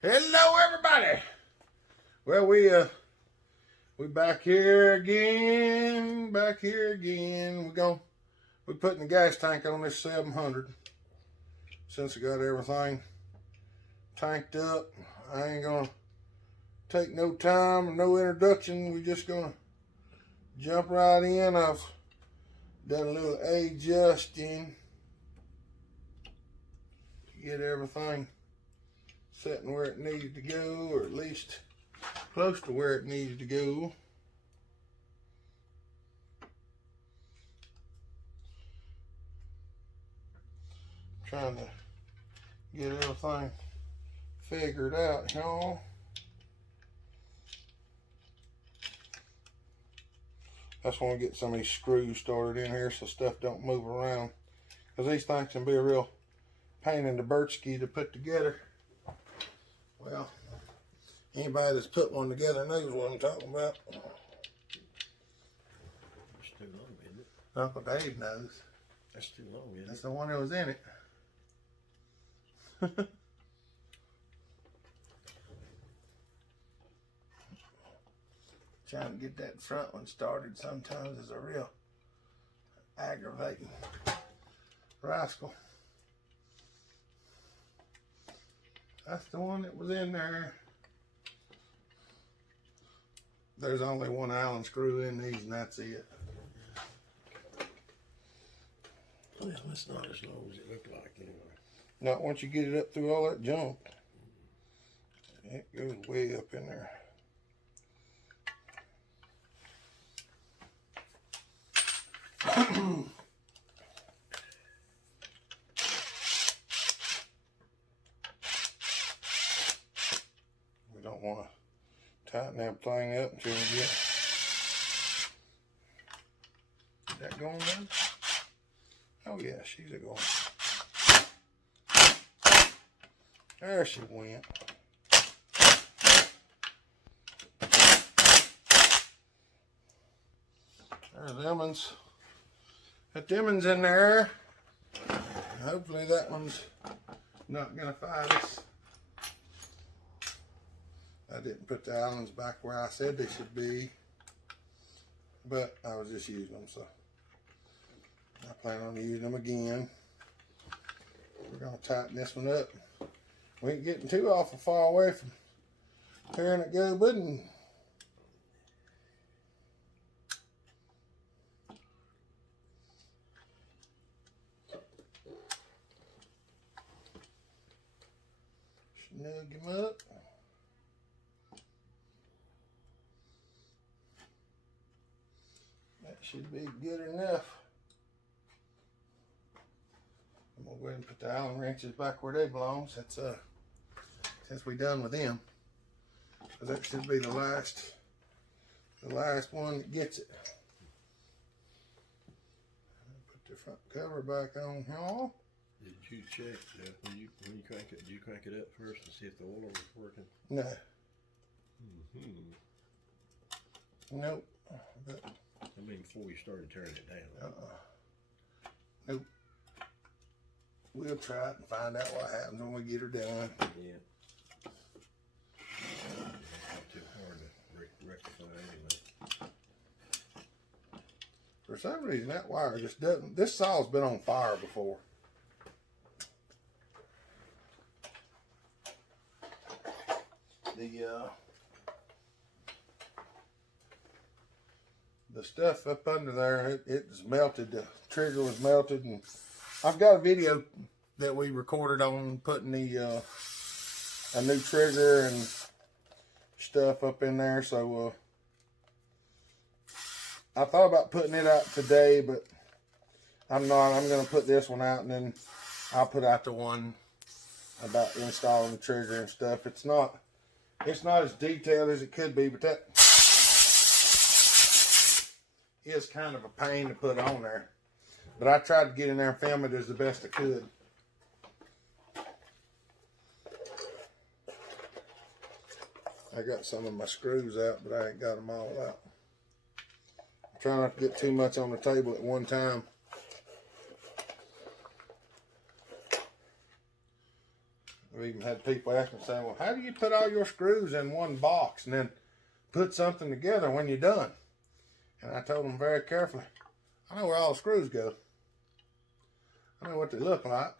Hello, everybody. Well, we back here again. We're putting the gas tank on this 700. Since I got everything tanked up, I ain't gonna take no time, no introduction. We're just gonna jump right in. I've done a little adjusting to get everything setting where it needed to go, or at least close to where it needed to go. Trying to get everything figured out, y'all. I just want to get some of these screws started in here so stuff don't move around, because these things can be a real pain in the birchski to put together. Well, anybody that's put one together knows what I'm talking about. That's too long, isn't it? Uncle Dave knows. That's too long, isn't it? That's the one that was in it. Trying to get that front one started sometimes is a real aggravating rascal. That's the one that was in there. There's only one Allen screw in these, and that's it. Well, that's not as long as it looked like, anyway. Not once you get it up through all that junk. It goes way up in there. We don't want to tighten everything up until we get that going then. Oh yeah, she's a going. There she went. There's them ones. Got them ones in there. Hopefully that one's not gonna fight us. I didn't put the Allens back where I said they should be, but I was just using them, so I plan on using them again. We're gonna tighten this one up. We ain't getting too awful far away from tearing it good wooden. Snug him up. That should be good enough. I'm gonna go ahead and put the Allen wrenches back where they belong since we done with them. So that should be the last one that gets it. Put the front cover back on, y'all. Did you check when you crank it? Did you crank it up first to see if the oiler was working? No. Nope. But, I mean, before you started tearing it down. Nope. We'll try it and find out what happens when we get her done. Yeah. Not too hard to rectify anyway. For some reason, that wire just doesn't. This saw's been on fire before. The stuff up under there, it was melted. The trigger was melted, and I've got a video that we recorded on putting the a new trigger and stuff up in there. So I thought about putting it out today, but I'm not. I'm going to put this one out, and then I'll put out the one about installing the trigger and stuff. It's not as detailed as it could be, but that is kind of a pain to put on there. But I tried to get in there and film it as the best I could. I got some of my screws out, but I ain't got them all out. I'm trying not to get too much on the table at one time. even had people ask me, saying, well, how do you put all your screws in one box and then put something together when you're done? And I told them very carefully, I know where all the screws go. I know what they look like.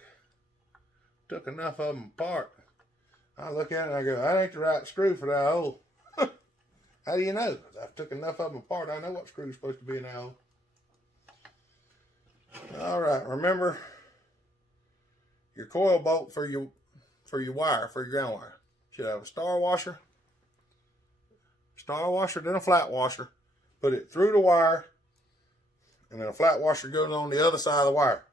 Took enough of them apart. I look at it and I go, that ain't the right screw for that hole. How do you know? 'Cause I've took enough of them apart. I know what screw's supposed to be in that hole. All right, remember your coil bolt for your wire, for your ground wire. Should have a star washer, then a flat washer. Put it through the wire, and then a flat washer goes on the other side of the wire.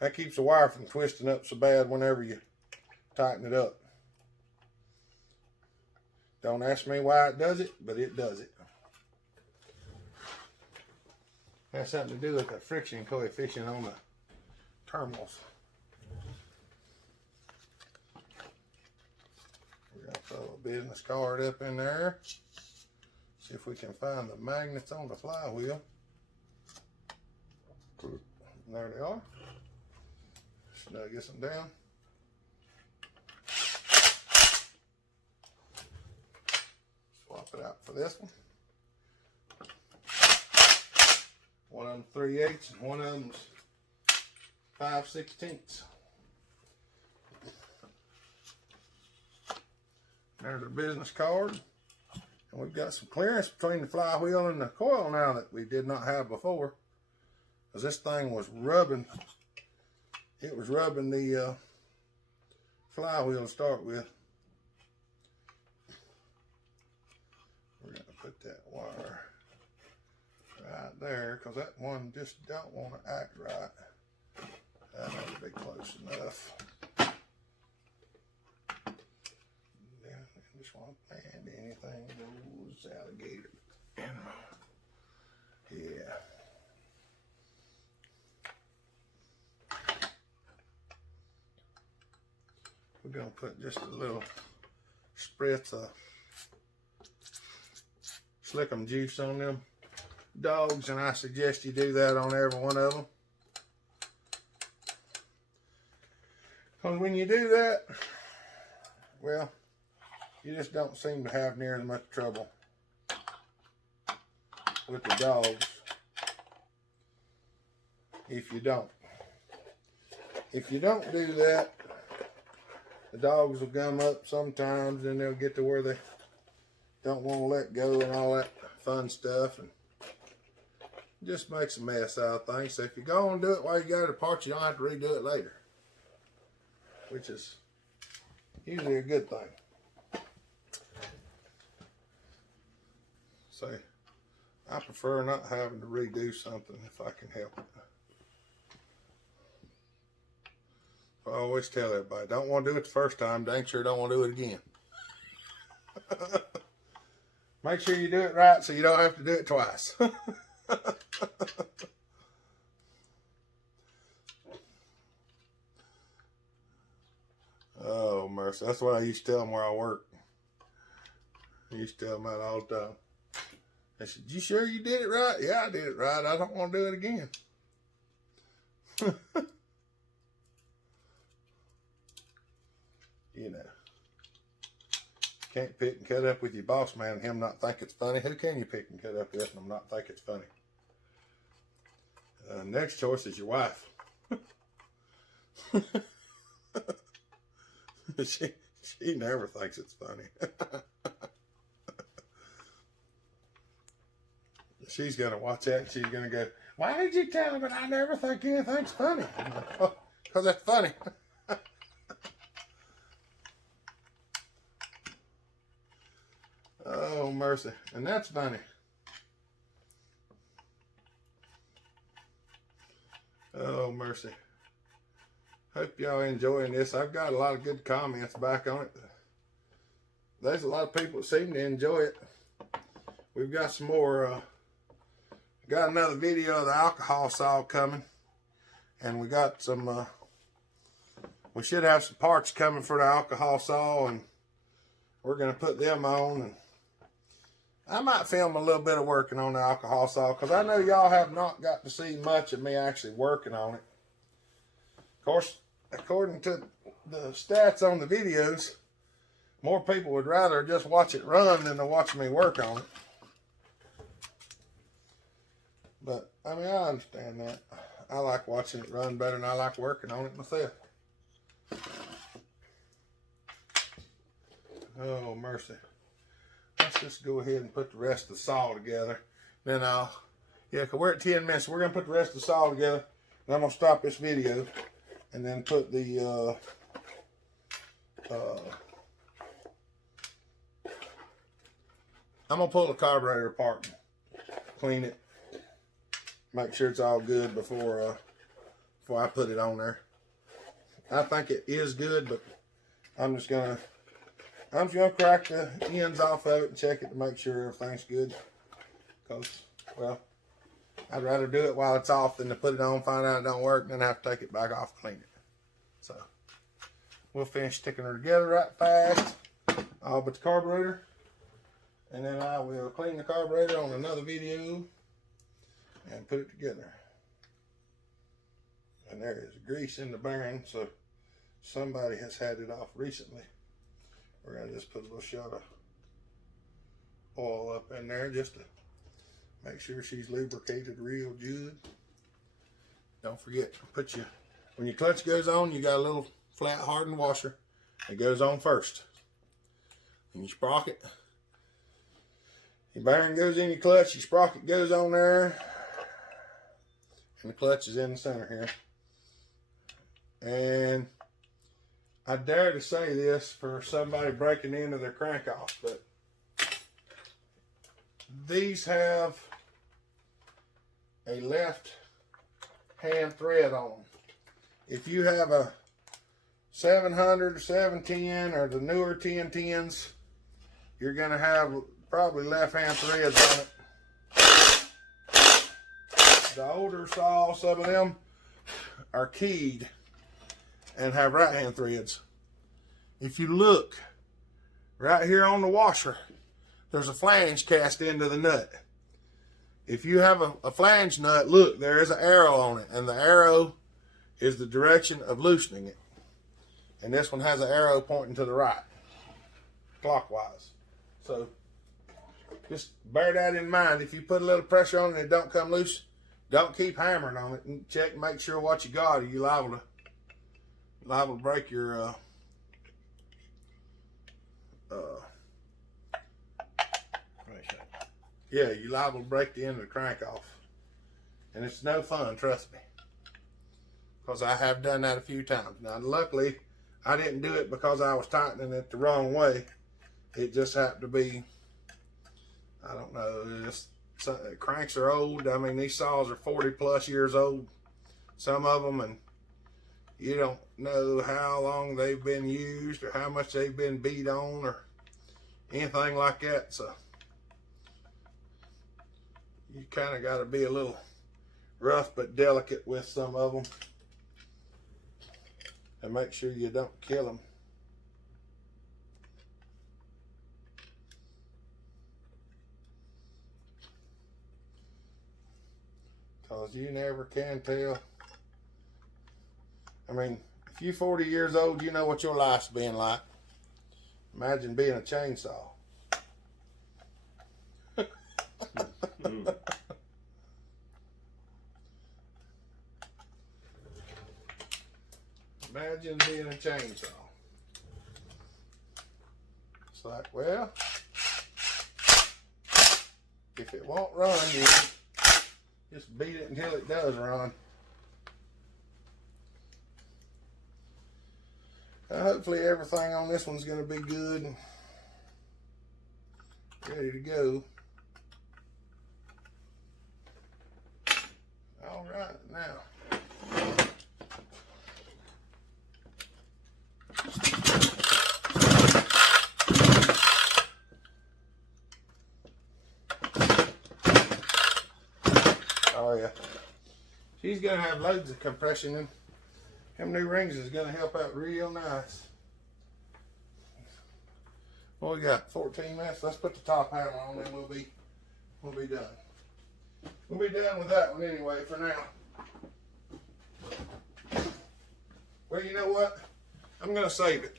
That keeps the wire from twisting up so bad whenever you tighten it up. Don't ask me why it does it, but it does it. Has something to do with the friction coefficient on the terminals. We're going to throw a business card up in there. See if we can find the magnets on the flywheel. There they are. Snug this one down. Swap it out for this one. One of them 3/8 and one of them's 5/16. There's our business card. And we've got some clearance between the flywheel and the coil now that we did not have before. Because this thing was rubbing. It was rubbing the flywheel to start with. We're going to put that wire right there because that one just don't want to act right. That ought to be close enough. Just want to find anything goes alligator. Yeah. We're going to put just a little spritz of slickum juice on them dogs, and I suggest you do that on every one of them. Because when you do that, well, you just don't seem to have near as much trouble with the dogs if you don't. If you don't do that, the dogs will gum up sometimes and they'll get to where they don't want to let go and all that fun stuff, and just makes a mess out of things. So if you go and do it while you got it apart, you don't have to redo it later, which is usually a good thing. So I prefer not having to redo something if I can help it. I always tell everybody, don't want to do it the first time, dang sure don't want to do it again. Make sure you do it right so you don't have to do it twice. Oh, mercy. That's what I used to tell them where I work. I used to tell them that all the time. I said, you sure you did it right? Yeah, I did it right. I don't want to do it again. You know. Can't pick and cut up with your boss man and him not think it's funny. Who can you pick and cut up with and him not think it's funny? Next choice is your wife. She never thinks it's funny. She's going to watch that and she's going to go, why did you tell him that I never think anything's funny? I'm like, oh, because that's funny. Oh, mercy. And that's funny. Oh, mercy. Hope y'all enjoying this. I've got a lot of good comments back on it. There's a lot of people that seem to enjoy it. We've got some more, got another video of the alcohol saw coming. And we got some, we should have some parts coming for the alcohol saw, and we're going to put them on. And I might film a little bit of working on the alcohol saw, because I know y'all have not got to see much of me actually working on it. Of course, according to the stats on the videos, more people would rather just watch it run than to watch me work on it. But, I mean, I understand that. I like watching it run better than I like working on it myself. Oh, mercy. Let's just go ahead and put the rest of the saw together. Then yeah, because we're at 10 minutes. So we're going to put the rest of the saw together. And I'm going to stop this video and then put the, I'm going to pull the carburetor apart, clean it, make sure it's all good before I put it on there. I think it is good, but I'm just gonna crack the ends off of it and check it to make sure everything's good. Cause, well, I'd rather do it while it's off than to put it on, find out it don't work, and then have to take it back off, clean it. So we'll finish sticking her together right fast, all but the carburetor. And then I will clean the carburetor on another video and put it together. And there is grease in the bearing, so somebody has had it off recently. We're going to just put a little shot of oil up in there just to make sure she's lubricated real good. Don't forget, when your clutch goes on, you got a little flat hardened washer that goes on first. And your sprocket. Your bearing goes in your clutch, your sprocket goes on there, and the clutch is in the center here. And I dare to say this for somebody breaking into their crank off, but these have a left hand thread on them. If you have a 700 or 710 or the newer 1010s, you're going to have probably left-hand threads on it. The older saws, some of them are keyed and have right-hand threads. If you look right here on the washer, there's a flange cast into the nut. If you have a flange nut, look, there is an arrow on it, and the arrow is the direction of loosening it. And this one has an arrow pointing to the right, clockwise. So just bear that in mind. If you put a little pressure on it and it don't come loose, don't keep hammering on it, and check and make sure what you got, or you're liable to break your yeah, you're liable to break the end of the crank off. And it's no fun, trust me. Because I have done that a few times. Now, luckily, I didn't do it because I was tightening it the wrong way. It just happened to be, I don't know, cranks are old. I mean, these saws are 40 plus years old, some of them, and you don't know how long they've been used or how much they've been beat on or anything like that. So you kind of got to be a little rough but delicate with some of them and make sure you don't kill them. Because you never can tell. I mean, if you're 40 years old, you know what your life's been like. Imagine being a chainsaw. Imagine being a chainsaw. It's like, well, if it won't run, you just beat it until it does run. Hopefully everything on this one's going to be good and ready to go. All right, now. Oh yeah. She's going to have loads of compression in. Them new rings is going to help out real nice. What we got? 14 minutes. Let's put the top handle on, and we'll be done. We'll be done with that one anyway for now. Well, you know what? I'm gonna save it.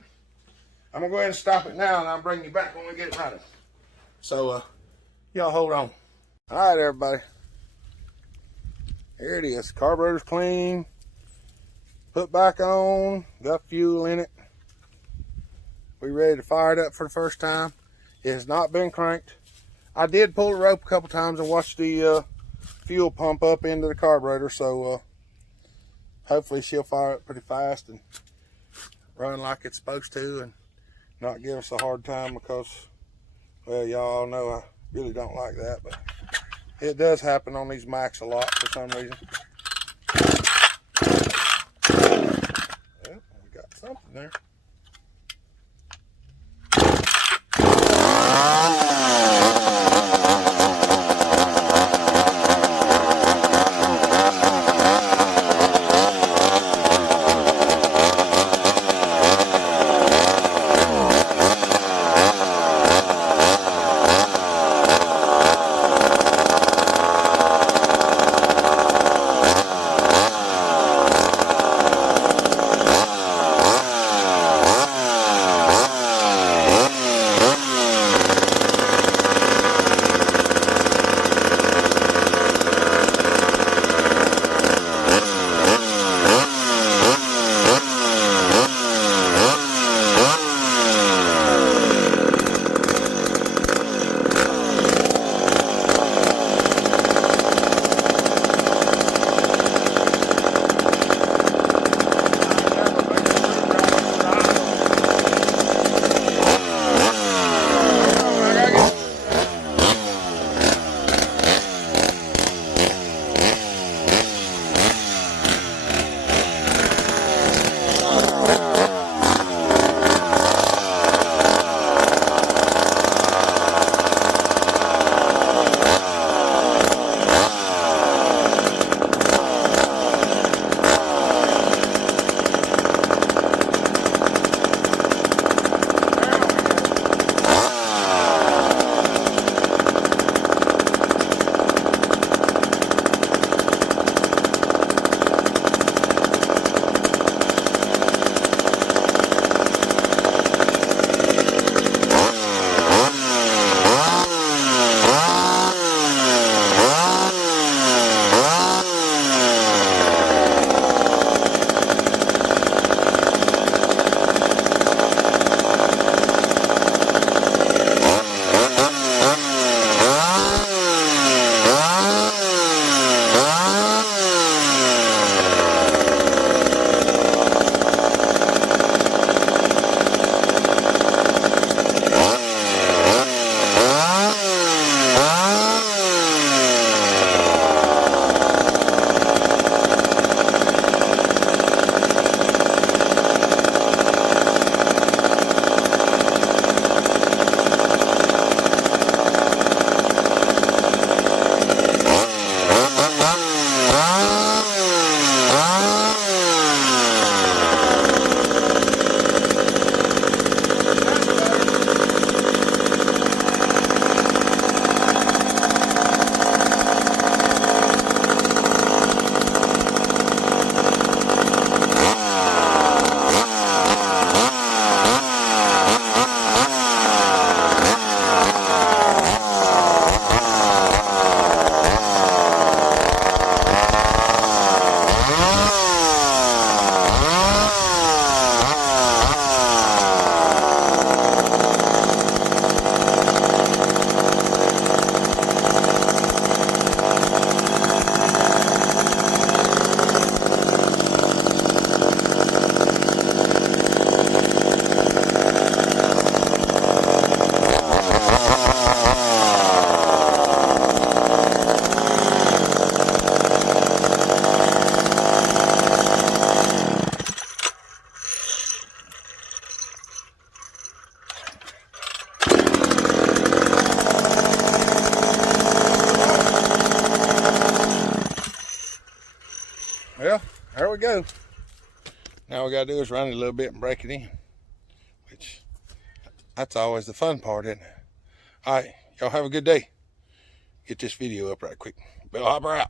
I'm gonna go ahead and stop it now, and I'll bring you back when we get it running. So, y'all hold on. All right, everybody. Here it is. Carburetor's clean. Put back on. Got fuel in it. We ready to fire it up for the first time. It has not been cranked. I did pull the rope a couple times and watch the fuel pump up into the carburetor, so hopefully she'll fire up pretty fast and run like it's supposed to and not give us a hard time because, well, y'all know I really don't like that, but it does happen on these Macs a lot for some reason. Well, we got something there. Well, there we go. Now we got to do is run it a little bit and break it in, which that's always the fun part, isn't it? All right, y'all have a good day. Get this video up right quick. Bellhopper out.